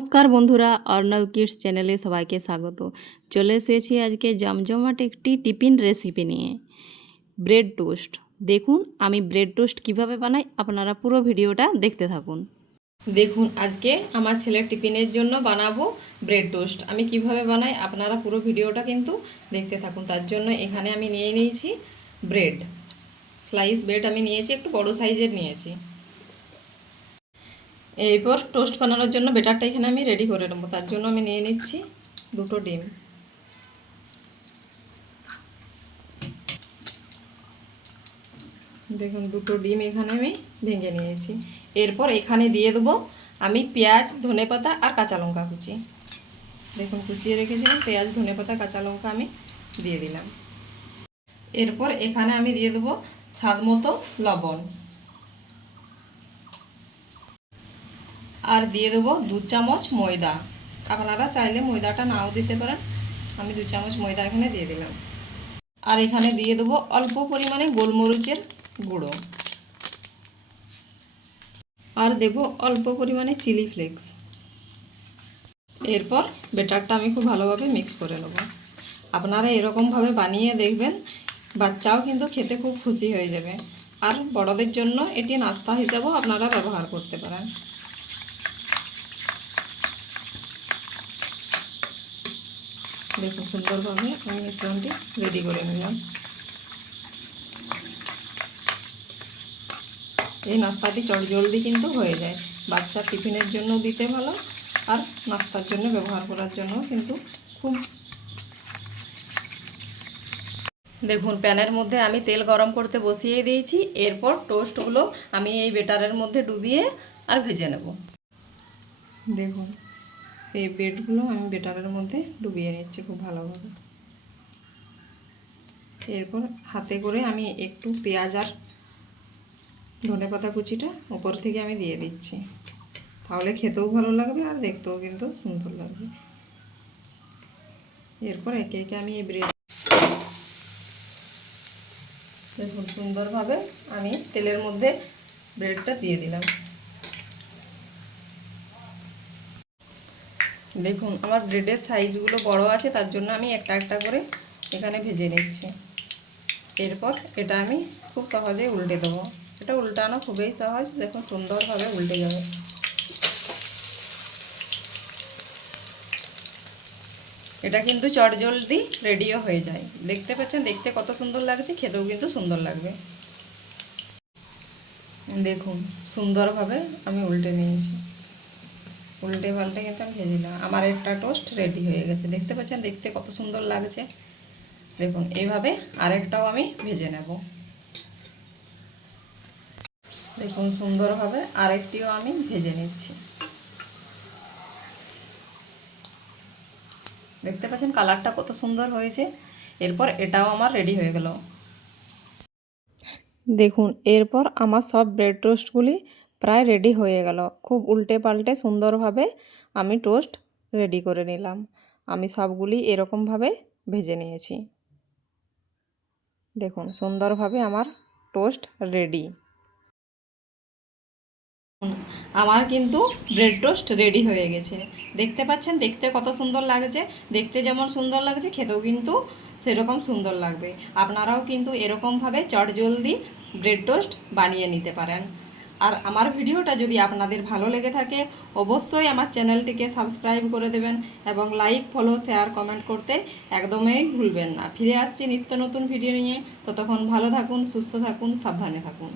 নমস্কার বন্ধুরা, অর্ণব কিডস চ্যানেলে সবাইকে স্বাগত। চলে এসেছি আজকে জমজমাট একটি টিফিন রেসিপি নিয়ে, ব্রেড টোস্ট। দেখুন আমি ব্রেড টোস্ট কিভাবে বানাই, আপনারা পুরো ভিডিওটা দেখতে থাকুন। দেখুন আজকে আমার ছেলের টিফিনের জন্য বানাবো ব্রেড টোস্ট। আমি কিভাবে বানাই আপনারা পুরো ভিডিওটা কিন্তু দেখতে থাকুন। তার জন্য এখানে আমি নিয়ে নিয়েছি ব্রেড, স্লাইস ব্রেড আমি নিয়েছি, একটু বড় সাইজের নিয়েছি। এরপর টোস্ট বানানোর জন্য বেটারটা এখানে আমি রেডি করে নেবো। তার জন্য আমি নিয়ে নিচ্ছি দুটো ডিম। দেখুন দুটো ডিম এখানে আমি ভেঙে নিয়েছি। এরপর এখানে দিয়ে দেবো আমি পেঁয়াজ, ধনেপাতা আর কাঁচা লঙ্কা কুচি। দেখুন কুচিয়ে রেখেছিলাম পেঁয়াজ, ধনেপাতা, কাঁচা লঙ্কা আমি দিয়ে দিলাম। এরপর এখানে আমি দিয়ে দেবো স্বাদ মতো লবণ, আর দিয়ে দেবো 2 চামচ ময়দা। আপনারা চাইলে ময়দাটা নাও দিতে পারেন, আমি 2 চামচ ময়দা এখানে দিয়ে দিলাম। আর এখানে দিয়ে দেবো অল্প পরিমাণে গোলমরিচের গুঁড়ো, আর দেব অল্প পরিমাণে চিলি ফ্লেক্স। এরপর ব্যাটারটা আমি খুব ভালোভাবে মিক্স করে নেব। আপনারা এরকমভাবে বানিয়ে দেখবেন, বাচ্চাও কিন্তু খেতে খুব খুশি হয়ে যাবে। আর বড়দের জন্য এটি নাস্তা হিসেবেও আপনারা ব্যবহার করতে পারেন। দেখুন সুন্দরভাবে আমি মিশ্রণটি রেডি করে নিলাম। এই নাস্তাটি চটজলদি কিন্তু হয়ে যায়, বাচ্চার টিফিনের জন্য দিতে ভালো, আর নাস্তার জন্য ব্যবহার করার জন্য কিন্তু খুব। দেখুন প্যানের মধ্যে আমি তেল গরম করতে বসিয়ে দিয়েছি। এরপর টোস্টগুলো আমি এই বেটারের মধ্যে ডুবিয়ে আর ভেজে নেব। দেখুন এই ব্রেডগুলো আমি বেটারের মধ্যে ডুবিয়ে নিচ্ছি খুব ভালোভাবে। এরপর হাতে করে আমি একটু পেঁয়াজ আর ধনেপাতা কুচিটা উপর থেকে আমি দিয়ে দিচ্ছি, তাহলে খেতেও ভালো লাগবে আর দেখতেও কিন্তু সুন্দর লাগবে। এরপর একে একে আমি এই ব্রেড, দেখুন সুন্দরভাবে আমি তেলের মধ্যে ব্রেডটা দিয়ে দিলাম। দেখুন আমার ব্রেডের সাইজগুলো বড় আছে, তার জন্য আমি একটা একটা করে এখানে ভেজে নিচ্ছি। এরপর এটা আমি খুব সহজে উল্টে দেবো। এটা উল্টানো খুবই সহজ, দেখুন সুন্দরভাবে উল্টে যাবে। এটা কিন্তু চটজলদি রেডিও হয়ে যায়। দেখতে পাচ্ছেন, দেখতে কত সুন্দর লাগছে, খেতেও কিন্তু সুন্দর লাগবে। দেখুন সুন্দরভাবে আমি উল্টে নিয়েছি, উল্টে পাল্টে কিন্তু আমি ভেজে নিলাম। আমার একটা টোস্ট রেডি হয়ে গেছে, দেখতে পাচ্ছেন দেখতে কত সুন্দর লাগছে। দেখুন এইভাবে আরেকটাও আমি ভেজে নেব। দেখুন সুন্দরভাবে আরেকটিও আমি ভেজে নিচ্ছি। দেখতে পাচ্ছেন কালারটা কত সুন্দর হয়েছে। এরপর এটাও আমার রেডি হয়ে গেল। দেখুন এরপর আমার সব ব্রেড টোস্টগুলি প্রায় রেডি হয়ে গেল। খুব উল্টে পাল্টে সুন্দরভাবে আমি টোস্ট রেডি করে নিলাম। আমি সবগুলি এরকমভাবে ভেজে নিয়েছি। দেখুন সুন্দরভাবে আমার টোস্ট রেডি। আমার কিন্তু ব্রেড টোস্ট রেডি হয়ে গেছে। দেখতে পাচ্ছেন দেখতে কত সুন্দর লাগছে। দেখতে যেমন সুন্দর লাগছে, খেতেও কিন্তু সেরকম সুন্দর লাগবে। আপনারাও কিন্তু এরকমভাবে চটজলদি ব্রেড টোস্ট বানিয়ে নিতে পারেন। আর আমার ভিডিওটা যদি আপনাদের ভালো লেগে থাকে অবশ্যই আমার চ্যানেলটিকে সাবস্ক্রাইব করে দেবেন, এবং লাইক, ফলো, শেয়ার, কমেন্ট করতে একদমই ভুলবেন না। ফিরে আসছি নিত্য নতুন ভিডিও নিয়ে। ততক্ষণ ভালো থাকুন, সুস্থ থাকুন, সাবধানে থাকুন।